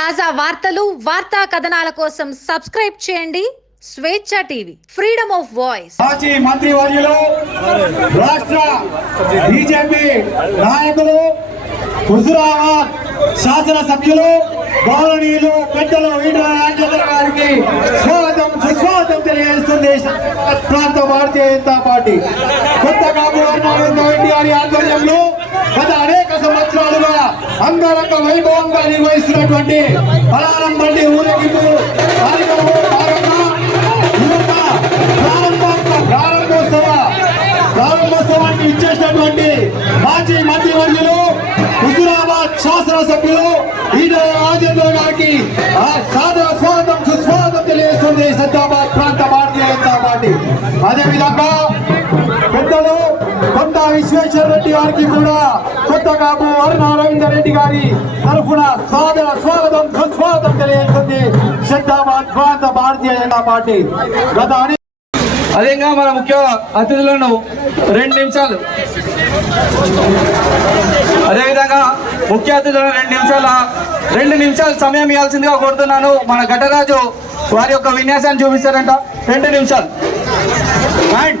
తాజా వార్తలు వార్తా కథనాల కోసం సబ్స్క్రైబ్ చేయండి. స్వేచ్ఛ టీవీ ఫ్రీడమ్ ఆఫ్ వాయిస్. మాజీ మంత్రి వర్యులు రాష్ట్ర బీజేపీ నాయకులు హుజురాబాద్ శాసనసభ్యులు గౌరవనీయులు పెద్దలు ఈటల రాజేంద్ర గారికి స్వాగతం సుస్వాగతం తెలియజేస్తుంది ప్రాంత భారతీయ జనతా పార్టీ. కొత్తగా గవర్నర్ గారి ఆధ్వర్యంలో గత అనేక సంవత్సరాలు అంగరంగ వైభవంగా నిర్వహిస్తున్నటువంటి పలారం బండి ఊరేగింపు కార్యక్రమంలో ప్రారంభోత్సవ ప్రారంభోత్సవానికి ఇచ్చేసినటువంటి మాజీ మంత్రివర్యులు హుజురాబాద్ శాసనసభ్యులు ఈడ రాజేంద్ర గారికి సాదర స్వాగతం సుస్వాగతం తెలియజేస్తుంది సత్యాబాద్ ప్రాంత భారతీయ జనతా పార్టీ. అదేవిధంగా కొంత విశ్వేశ్వర రెడ్డి గారికి కూడా కొత్త కాపు అరుణ రవీందర్ రెడ్డి గారి తరఫున సాదర స్వాగతం సుస్వాగతం తెలియజేస్తుంది సత్యాబాద్ భారతీయ జనతా పార్టీ. గత అదేగా మన ముఖ్య అతిథులను రెండు నిమిషాలు. అదేవిధంగా ముఖ్య అతిథులను రెండు నిమిషాల రెండు నిమిషాలు సమయం ఇవ్వాల్సిందిగా కోరుతున్నాను. మన ఘటరాజు వారి యొక్క విన్యాసాన్ని చూపిస్తారంట. రెండు నిమిషాలు. అండ్